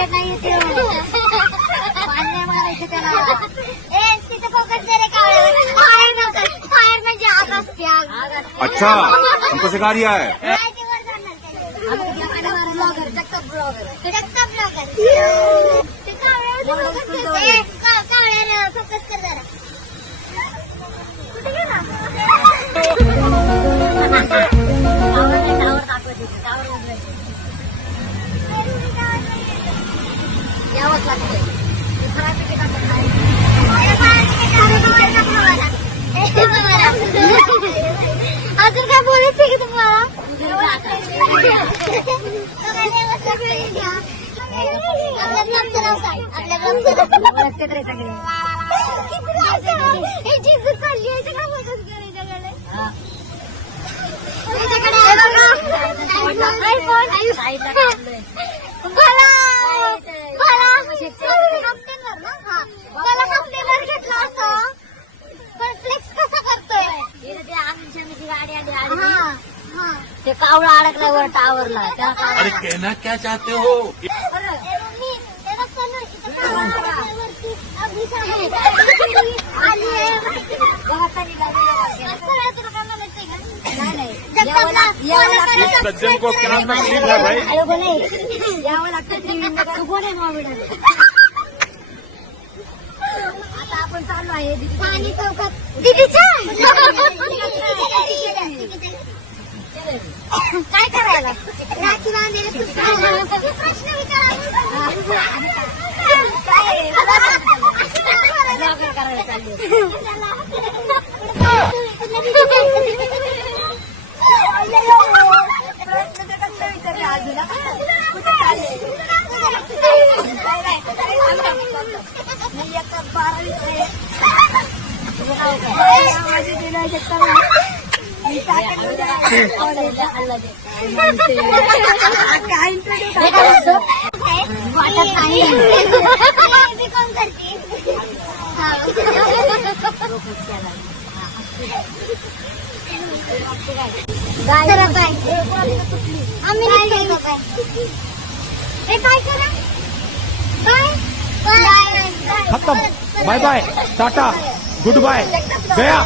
येत नाही ते पाणी मारायचं त्याला. तिथं फोकस दे रे कावळ्याला. फायर म्हणजे आग असते आग. अच्छा, हमको सिखा रिया है. जगताप ब्लॉगर ते कावळ्यावर फोकस कर जरा. कुठे गेला? टावर दाखवते. टावर यावंच लागतंय. अजून काय बोलायचं की तुम्हाला? ते कावळा अडकल्यावर टावरला. अरे कहना क्या चाहते हो? सज्जन को क्या तकलीफ है भाई? यावं लागतं. आता आपण चाललो आहे पाणी चौकात. काय करायला? राखी बांधायला प्रश्न करायला चालले. वाटत नाही कोण करते. काय करा खत्म. बाय बाय, टाटा, गुड बाय, गया.